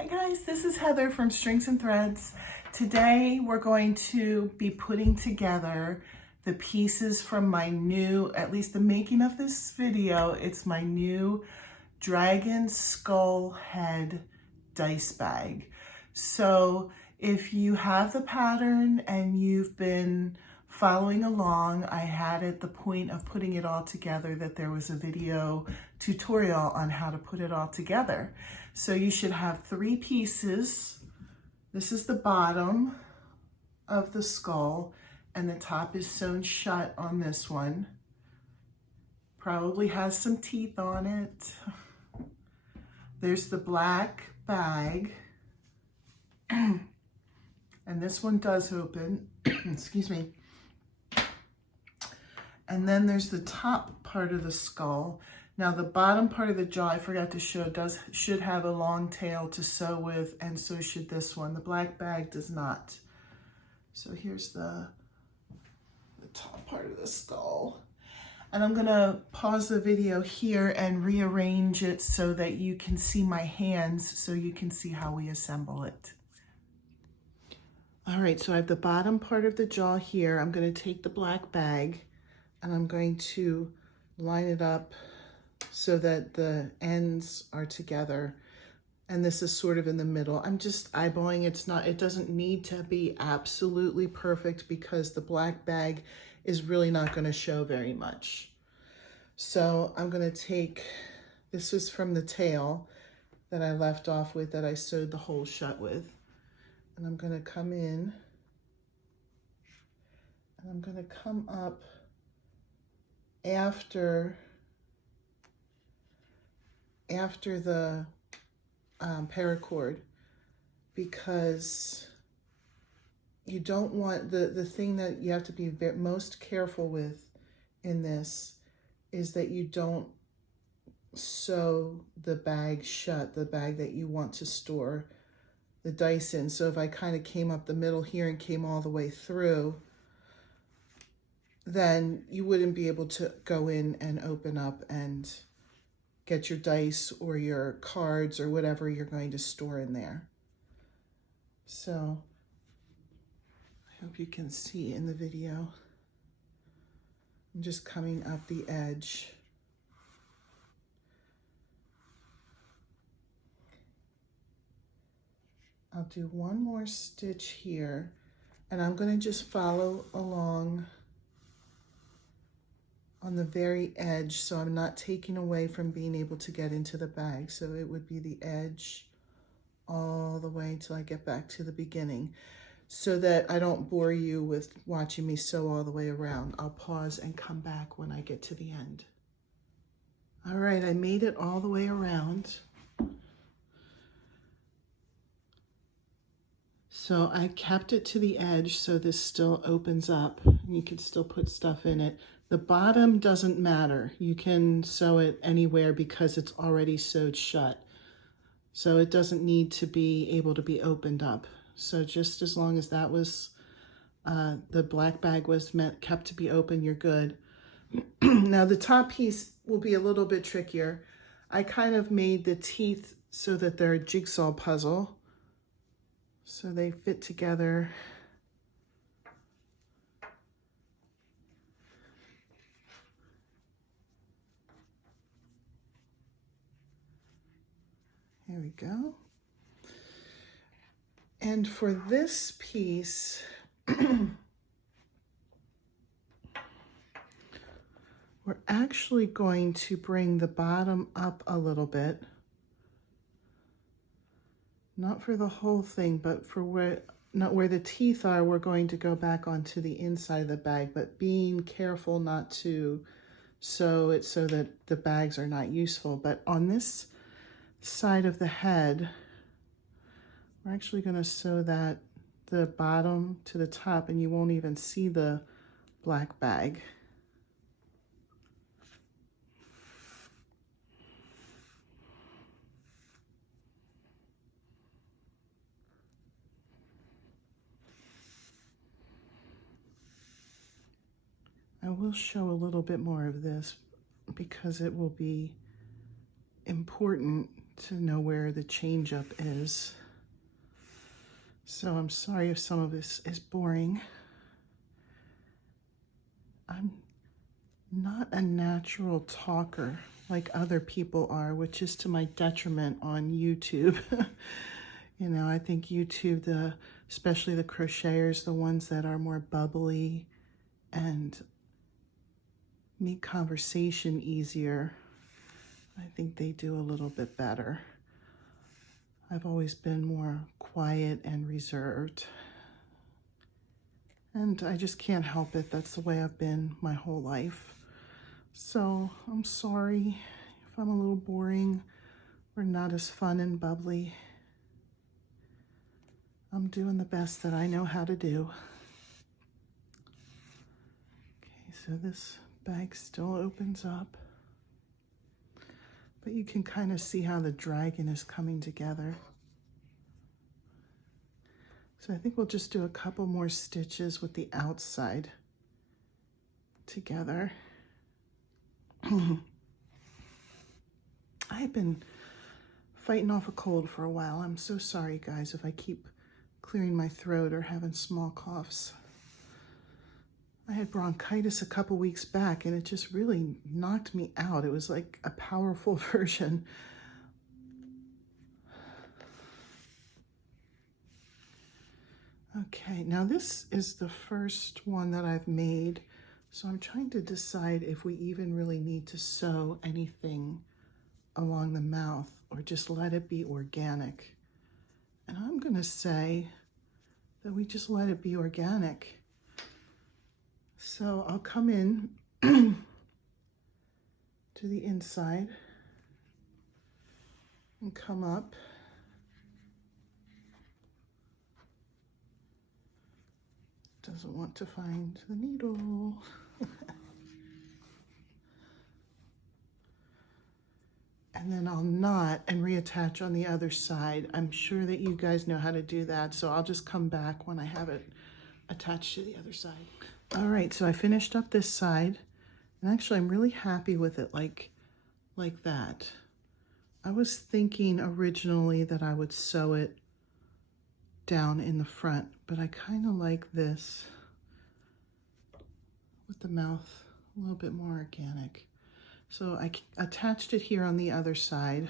Hi guys, this is Heather from Strings and Threads. Today we're going to be putting together the pieces from my new, at least the making of this video, it's my new dragon skull head dice bag. So if you have the pattern and you've been following along, I had at the point of putting it all together that there was a video tutorial on how to put it all together. So you should have 3 pieces. This is the bottom of the skull and the top is sewn shut on this one. Probably has some teeth on it. There's the black bag. And this one does open, excuse me. And then there's the top part of the skull. Now the bottom part of the jaw, I forgot to show, should have a long tail to sew with, and so should this one. The black bag does not. So here's the top part of the skull. And I'm gonna pause the video here and rearrange it so that you can see my hands, so you can see how we assemble it. All right, so I have the bottom part of the jaw here. I'm gonna take the black bag and I'm going to line it up so that the ends are together. And this is sort of in the middle. I'm just eyeballing. It doesn't need to be absolutely perfect because the black bag is really not gonna show very much. So I'm gonna take, this is from the tail that I left off with, that I sewed the hole shut with. And I'm gonna come in and I'm gonna come up after the paracord, because you don't want, the thing that you have to be most careful with in this is that you don't sew the bag shut, the bag that you want to store the dice in. So if I kind of came up the middle here and came all the way through, then you wouldn't be able to go in and open up and get your dice or your cards or whatever you're going to store in there. So I hope you can see in the video. I'm just coming up the edge. I'll do one more stitch here, and I'm going to just follow along on the very edge, so I'm not taking away from being able to get into the bag. So it would be the edge all the way until I get back to the beginning, so that I don't bore you with watching me sew all the way around. I'll pause and come back when I get to the end. All right, I made it all the way around. So I kept it to the edge so this still opens up and you can still put stuff in it. The bottom doesn't matter. You can sew it anywhere because it's already sewed shut. So it doesn't need to be able to be opened up. So just as long as that was, the black bag was kept to be open, you're good. Now the top piece will be a little bit trickier. I kind of made the teeth so that they're a jigsaw puzzle. So they fit together. Here we go. And for this piece, we're actually going to bring the bottom up a little bit. Not for the whole thing, but for not where the teeth are, we're going to go back onto the inside of the bag, but being careful not to sew it so that the bags are not useful. But on this side of the head, we're actually going to sew that the bottom to the top, and you won't even see the black bag. I will show a little bit more of this because it will be important to know where the change up is. So I'm sorry if some of this is boring. I'm not a natural talker like other people are, which is to my detriment on YouTube. You know, I think YouTube, especially the crocheters, the ones that are more bubbly and make conversation easier, I think they do a little bit better. I've always been more quiet and reserved. And I just can't help it. That's the way I've been my whole life. So I'm sorry if I'm a little boring or not as fun and bubbly. I'm doing the best that I know how to do. Okay, so this bag still opens up. But you can kind of see how the dragon is coming together. So I think we'll just do a couple more stitches with the outside together. I've been fighting off a cold for a while. I'm so sorry, guys, if I keep clearing my throat or having small coughs. I had bronchitis a couple weeks back and it just really knocked me out. It was like a powerful version. Okay, now this is the first one that I've made. So I'm trying to decide if we even really need to sew anything along the mouth or just let it be organic. And I'm gonna say that we just let it be organic. So I'll come in to the inside and come up. Doesn't want to find the needle. And then I'll knot and reattach on the other side. I'm sure that you guys know how to do that, so I'll just come back when I have it attached to the other side. All right, so I finished up this side, and actually I'm really happy with it like that. I was thinking originally that I would sew it down in the front, but I kind of like this with the mouth a little bit more organic. So I attached it here on the other side.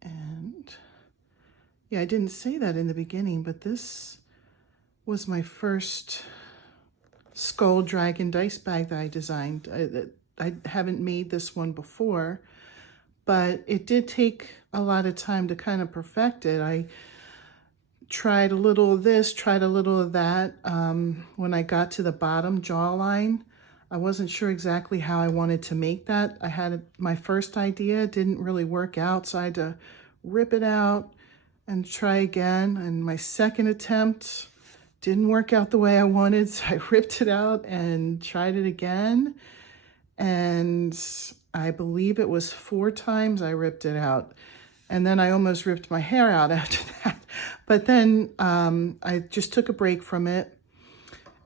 And yeah, I didn't say that in the beginning, but this was my first skull dragon dice bag that I designed. I haven't made this one before, but it did take a lot of time to kind of perfect it. I tried a little of this, tried a little of that. When I got to the bottom jawline, I wasn't sure exactly how I wanted to make that. I had my first idea, didn't really work out, so I had to rip it out and try again. And my second attempt didn't work out the way I wanted, so I ripped it out and tried it again. And I believe it was 4 times I ripped it out. And then I almost ripped my hair out after that. But then I just took a break from it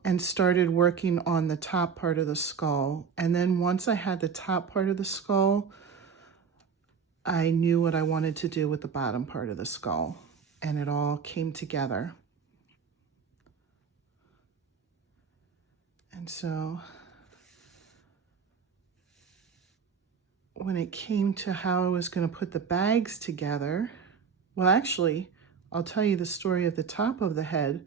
and started working on the top part of the skull. And then once I had the top part of the skull, I knew what I wanted to do with the bottom part of the skull. And it all came together. And so when it came to how I was going to put the bags together, well, actually, I'll tell you the story of the top of the head.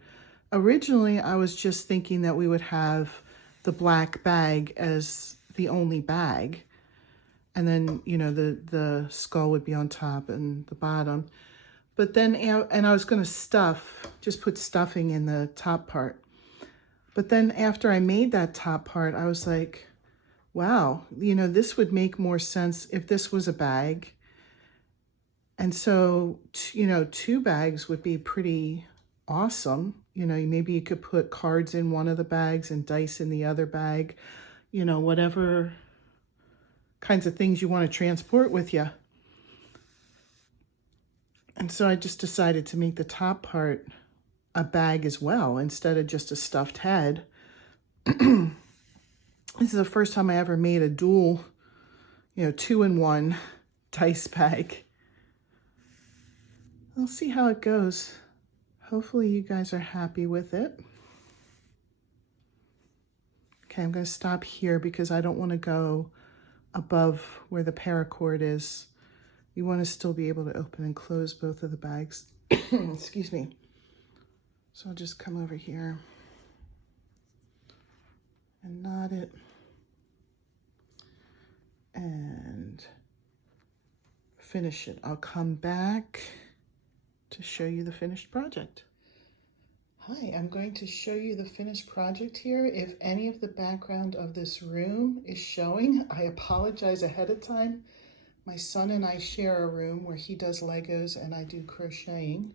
Originally, I was just thinking that we would have the black bag as the only bag. And then, you know, the skull would be on top and the bottom. But then, and I was going to just put stuffing in the top part. But then after I made that top part, I was like, wow, you know, this would make more sense if this was a bag. And so, you know, 2 bags would be pretty awesome. You know, maybe you could put cards in one of the bags and dice in the other bag, you know, whatever kinds of things you want to transport with you. And so I just decided to make the top part a bag as well, instead of just a stuffed head. This is the first time I ever made a dual you know, 2-in-1 dice bag. I'll see how it goes. Hopefully you guys are happy with it. Okay, I'm going to stop here because I don't want to go above where the paracord is. You want to still be able to open and close both of the bags. Excuse me. So I'll just come over here and knot it and finish it. I'll come back to show you the finished project. Hi, I'm going to show you the finished project here. If any of the background of this room is showing, I apologize ahead of time. My son and I share a room where he does Legos and I do crocheting.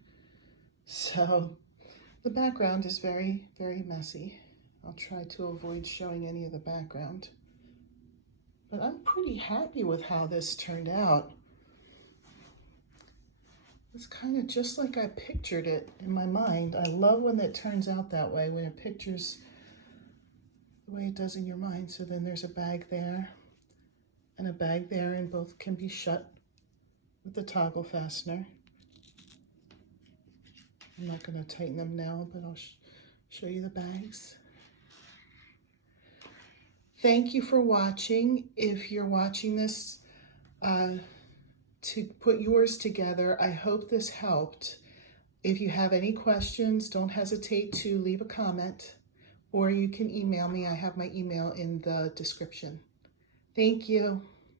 So the background is very, very messy. I'll try to avoid showing any of the background. But I'm pretty happy with how this turned out. It's kind of just like I pictured it in my mind. I love when it turns out that way, when it pictures the way it does in your mind. So then there's a bag there and a bag there, and both can be shut with the toggle fastener. I'm not going to tighten them now, but I'll show you the bags. Thank you for watching. If you're watching this to put yours together, I hope this helped. If you have any questions, don't hesitate to leave a comment, or you can email me. I have my email in the description. Thank you.